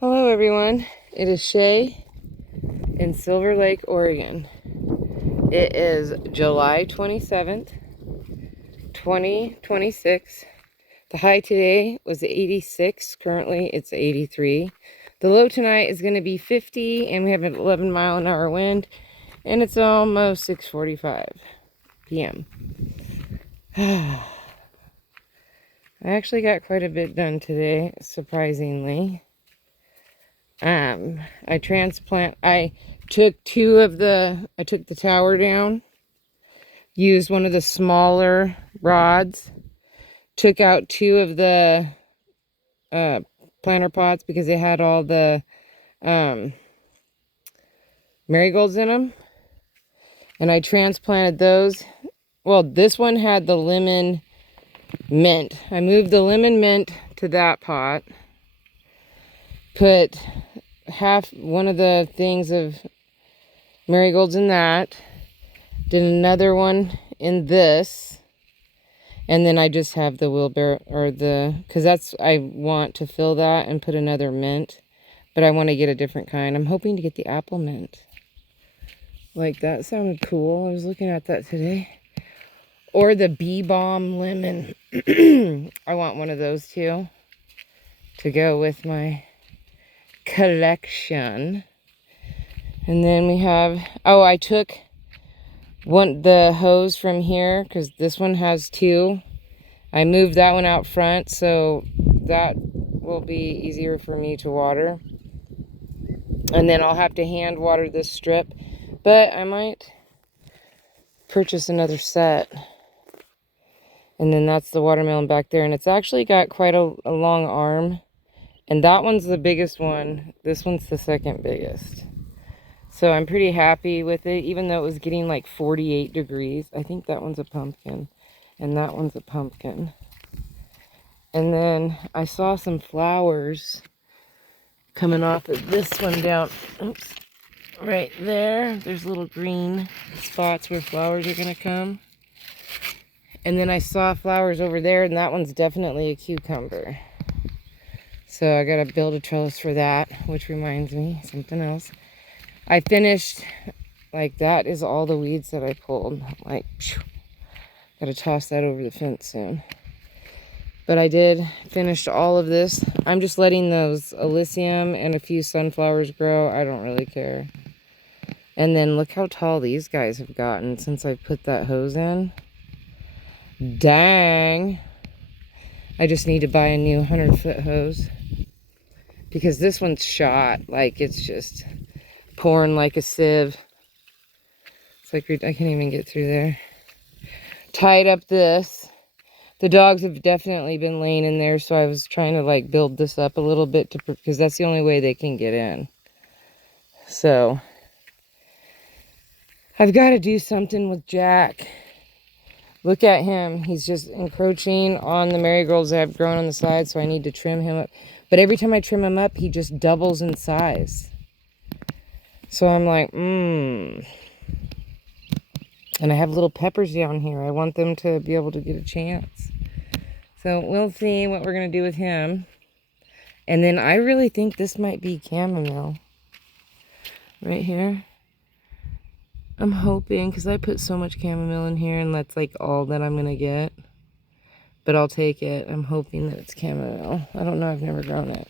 Hello everyone, it is Shay in Silver Lake, Oregon. It is July 27th, 2026. The high today was 86, currently it's 83. The low tonight is going to be 50 and we have an 11-mile-an-hour wind and it's almost 6:45 p.m. I actually got quite a bit done today, surprisingly. I took the tower down, used one of the smaller rods, took out two of the planter pots because they had all the marigolds in them, and I transplanted those. Well, this one had the lemon mint. I moved the lemon mint to that pot, put one of the things of marigolds in that, did another one in this, and then I just have the wheelbarrow, or because I want to fill that and put another mint, but I want to get a different kind. I'm hoping to get the apple mint. Like, that sounded cool. I was looking at that today. Or the Bee Balm lemon. I want one of those too to go with my collection. And then we have, I took the hose from here because this one has two. I moved that one out front, so that will be easier for me to water. And then I'll have to hand water this strip, but I might purchase another set. And then that's the watermelon back there, and it's actually got quite a long arm, and that one's the biggest one. This one's the second biggest. So I'm pretty happy with it, even though it was getting like 48 degrees. I think that one's a pumpkin, and that one's a pumpkin. And then I saw some flowers coming off of this one down. Oops. Right there. There's little green spots where flowers are going to come. And then I saw flowers over there, and that one's definitely a cucumber. So I got to build a trellis for that, which reminds me, something else. I finished, like, that is all the weeds that I pulled. Like, got to toss that over the fence soon. But I did finish all of this. I'm just letting those Elysium and a few sunflowers grow. I don't really care. And then look how tall these guys have gotten since I put that hose in. Dang. I just need to buy a new 100-foot hose. Because this one's shot. Like, it's just pouring like a sieve. It's like, I can't even get through there. Tied up this. The dogs have definitely been laying in there, so I was trying to, like, build this up a little bit because that's the only way they can get in. So I've got to do something with Jack. Look at him. He's just encroaching on the marigolds that have grown on the side, so I need to trim him up. But every time I trim him up, he just doubles in size. So I'm like, And I have little peppers down here. I want them to be able to get a chance. So we'll see what we're going to do with him. And then I really think this might be chamomile. Right here. I'm hoping, because I put so much chamomile in here, and that's like all that I'm going to get. But I'll take it. I'm hoping that it's chamomile. I don't know. I've never grown it.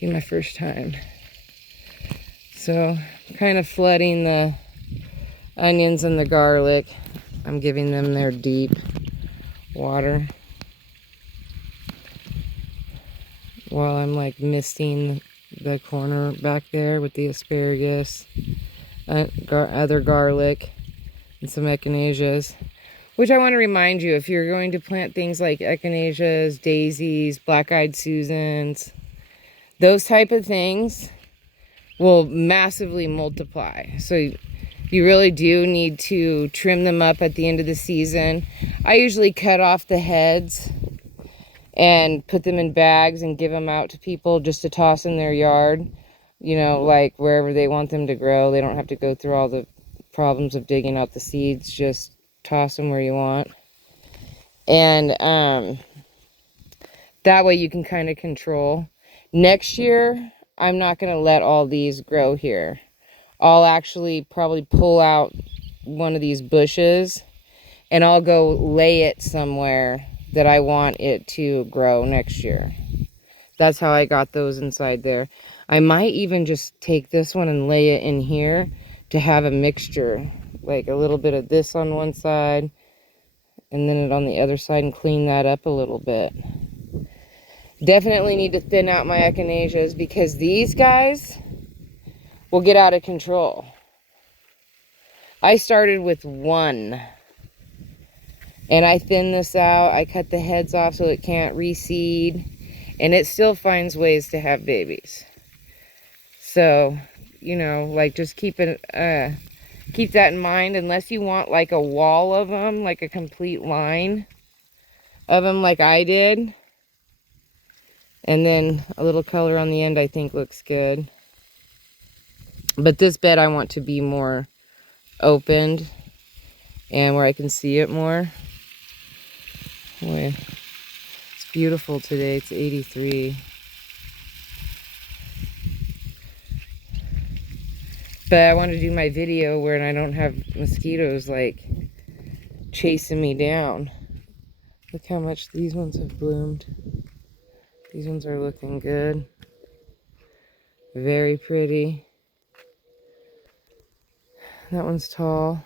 Be my first time. So, kind of flooding the onions and the garlic. I'm giving them their deep water. While I'm like misting the corner back there with the asparagus, other garlic, and some echinaceas. Which I want to remind you, if you're going to plant things like echinaceas, daisies, black-eyed Susans, those type of things will massively multiply. So you really do need to trim them up at the end of the season. I usually cut off the heads and put them in bags and give them out to people just to toss in their yard. You know, like wherever they want them to grow. They don't have to go through all the problems of digging out the seeds. Just toss them where you want. And that way you can kind of control. Next year, I'm not going to let all these grow here. I'll actually probably pull out one of these bushes and I'll go lay it somewhere that I want it to grow next year. That's how I got those inside there. I might even just take this one and lay it in here to have a mixture, like a little bit of this on one side and then it on the other side, and clean that up a little bit. Definitely need to thin out my echinaceas because these guys will get out of control. I started with one and I thinned this out. I cut the heads off so it can't reseed, and it still finds ways to have babies. So, you know, like, just keep that in mind, unless you want like a wall of them, like a complete line of them like I did. And then a little color on the end I think looks good. But this bed I want to be more opened and where I can see it more. Boy, it's beautiful today. It's 83. But I want to do my video where I don't have mosquitoes like chasing me down. Look how much these ones have bloomed. These ones are looking good. Very pretty. That one's tall.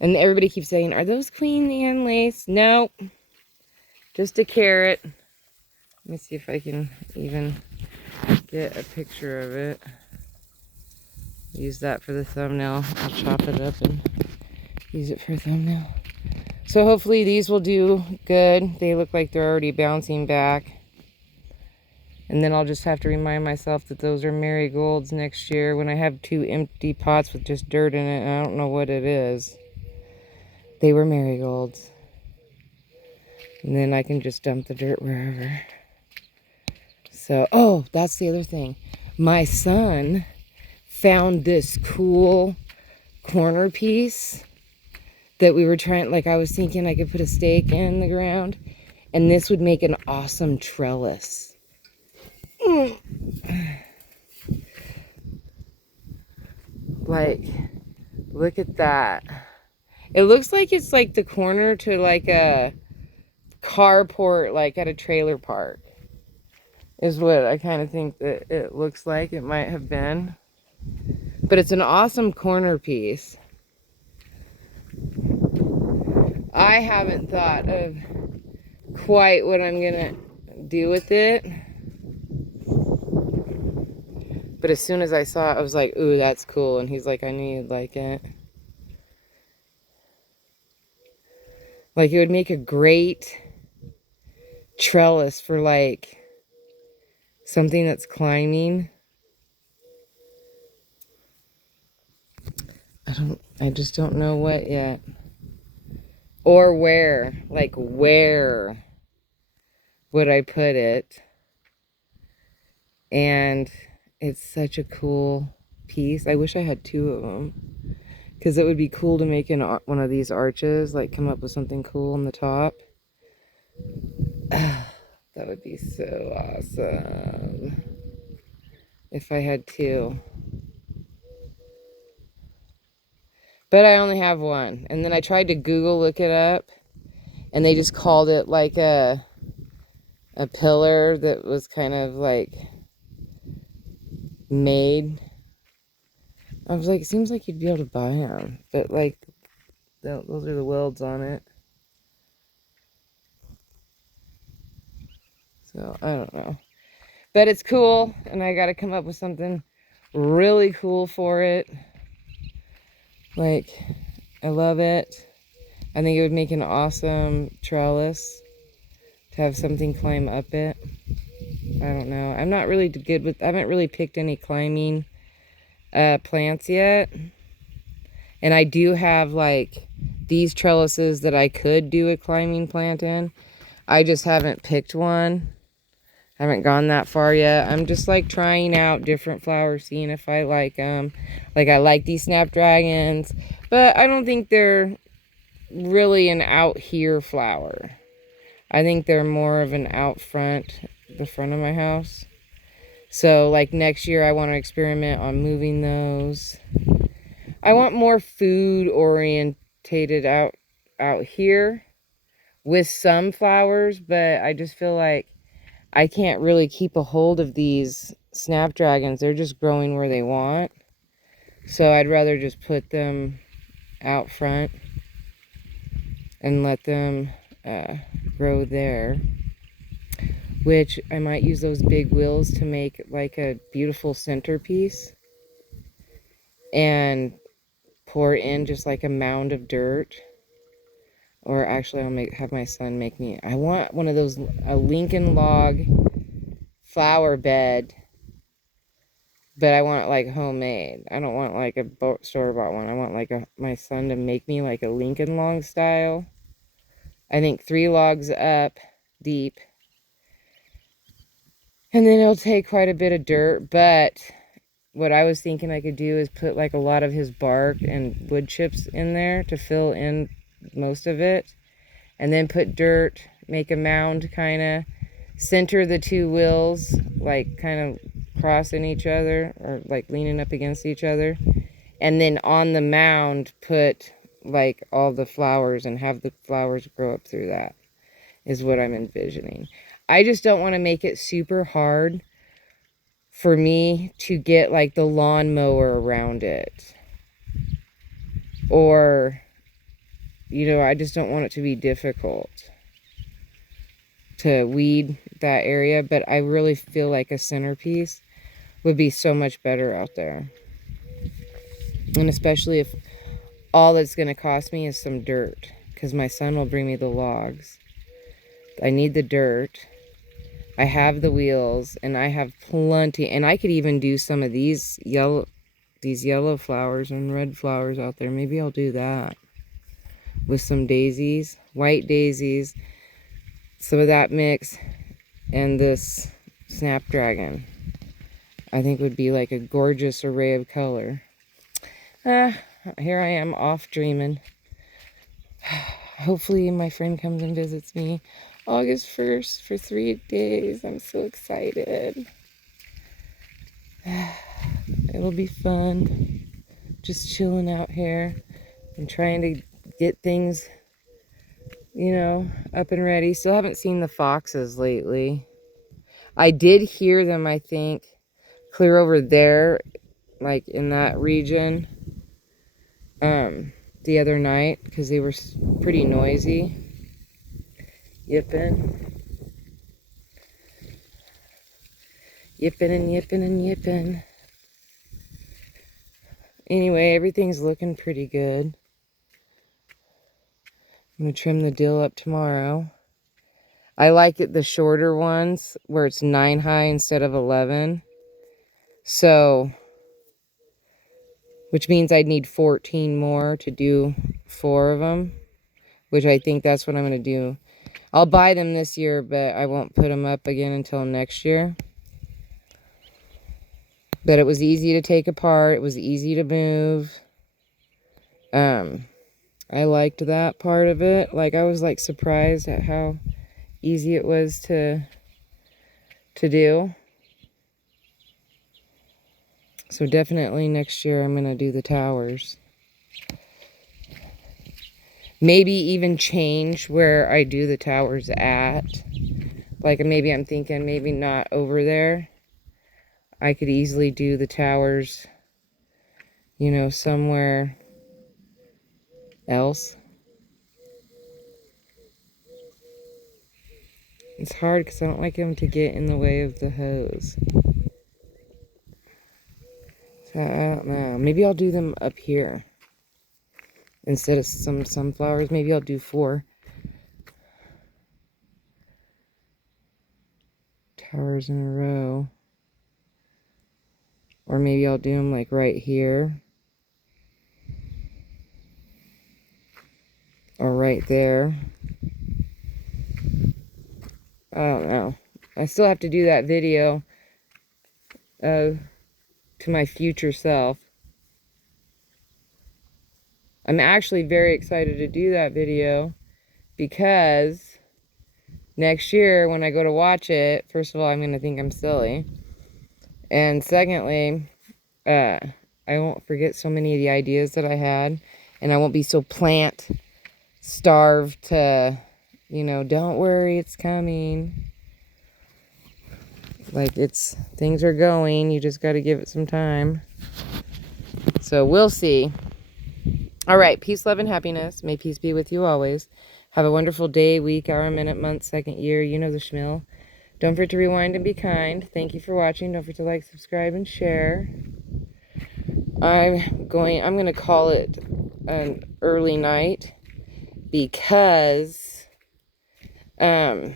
And everybody keeps saying, are those Queen Anne lace? No. Just a carrot. Let me see if I can even get a picture of it. Use that for the thumbnail. I'll chop it up and use it for a thumbnail. So hopefully these will do good. They look like they're already bouncing back. And then I'll just have to remind myself that those are marigolds next year when I have 2 empty pots with just dirt in it and I don't know what it is. They were marigolds. And then I can just dump the dirt wherever. So, oh, that's the other thing. My son found this cool corner piece that we were trying, like I was thinking I could put a stake in the ground and this would make an awesome trellis. Like, look at that. It looks like it's like the corner to like a carport, like at a trailer park, is what I kind of think that it looks like it might have been. But it's an awesome corner piece. I haven't thought of quite what I'm gonna do with it. But as soon as I saw it, I was like, ooh, that's cool. And he's like, I knew you'd like it. Like, it would make a great trellis for like something that's climbing. I just don't know what yet. Or where. Like, where would I put it? And it's such a cool piece. I wish I had 2 of them. Because it would be cool to make one of these arches. Like, come up with something cool on the top. That would be so awesome. If I had 2. But I only have 1. And then I tried to Google look it up. And they just called it like a pillar that was kind of like made. I was like, it seems like you'd be able to buy them. But like, those are the welds on it. So, I don't know. But it's cool. And I got to come up with something really cool for it. Like, I love it. I think it would make an awesome trellis to have something climb up it. I don't know. I'm not really good with, I haven't really picked any climbing plants yet. And I do have like these trellises that I could do a climbing plant in. I just haven't picked one. I haven't gone that far yet. I'm just like trying out different flowers, seeing if I like them. Like, I like these snapdragons, but I don't think they're really an out here flower. I think they're more of an out front the front of my house. So like next year I want to experiment on moving those. I want more food orientated out here with some flowers, but I just feel like I can't really keep a hold of these snapdragons. They're just growing where they want. So I'd rather just put them out front and let them grow there. Which I might use those big wheels to make like a beautiful centerpiece. And pour in just like a mound of dirt. Or actually I'll have my son make me, I want one of those, a Lincoln log flower bed, but I want it like homemade. I don't want like a store-bought one. I want like my son to make me like a Lincoln log style. I think 3 logs up deep. And then it'll take quite a bit of dirt, but what I was thinking I could do is put like a lot of his bark and wood chips in there to fill in most of it. And then put dirt, make a mound kind of, center the 2 wheels, like kind of crossing each other or like leaning up against each other. And then on the mound, put like all the flowers and have the flowers grow up through that is what I'm envisioning. I just don't want to make it super hard for me to get like the lawnmower around it. Or, you know, I just don't want it to be difficult to weed that area, but I really feel like a centerpiece would be so much better out there. And especially if all it's going to cost me is some dirt, because my son will bring me the logs. I need the dirt. I have the wheels, and I have plenty, and I could even do some of these yellow flowers and red flowers out there. Maybe I'll do that with some daisies, white daisies, some of that mix, and this snapdragon. I think would be like a gorgeous array of color. Here I am off dreaming. Hopefully my friend comes and visits me August 1st for 3 days. I'm so excited. It'll be fun. Just chilling out here and trying to get things, you know, up and ready. Still haven't seen the foxes lately. I did hear them, I think, clear over there, like in that region, the other night, because they were pretty noisy. Yipping. Yipping and yipping and yipping. Anyway, everything's looking pretty good. I'm going to trim the dill up tomorrow. I like it the shorter ones where it's 9 high instead of 11. So, which means I'd need 14 more to do 4 of them, which I think that's what I'm going to do. I'll buy them this year, but I won't put them up again until next year. But it was easy to take apart. It was easy to move. I liked that part of it. Like, I was like surprised at how easy it was to do. So definitely next year I'm going to do the towers. Maybe even change where I do the towers at. Like maybe I'm thinking maybe not over there. I could easily do the towers, you know, somewhere else. It's hard because I don't like them to get in the way of the hose. So I don't know. Maybe I'll do them up here. Instead of some sunflowers, maybe I'll do 4 towers in a row. Or maybe I'll do them like right here. Or right there. I don't know. I still have to do that video to my future self. I'm actually very excited to do that video because next year when I go to watch it, first of all, I'm going to think I'm silly. And secondly, I won't forget so many of the ideas that I had. And I won't be so plant starved to, you know, don't worry, it's coming. Like, things are going. You just got to give it some time. So we'll see. All right. Peace, love, and happiness. May peace be with you always. Have a wonderful day, week, hour, minute, month, second, year. You know the schmill. Don't forget to rewind and be kind. Thank you for watching. Don't forget to like, subscribe, and share. I'm going to call it an early night because and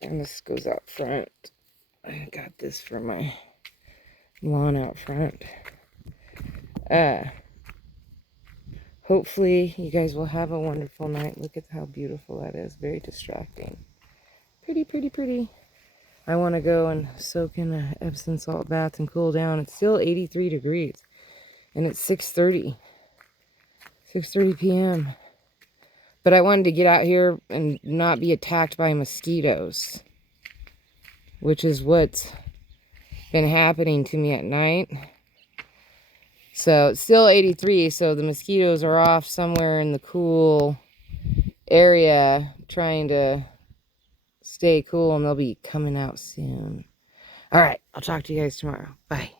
this goes out front. I got this for my lawn out front. Hopefully you guys will have a wonderful night. Look at how beautiful that is. Very distracting. Pretty, pretty, pretty. I want to go and soak in a Epsom salt bath and cool down. It's still 83 degrees. And it's 6:30 p.m. But I wanted to get out here and not be attacked by mosquitoes, which is what's been happening to me at night. So it's still 83, so the mosquitoes are off somewhere in the cool area trying to stay cool, and they'll be coming out soon. All right, I'll talk to you guys tomorrow. Bye.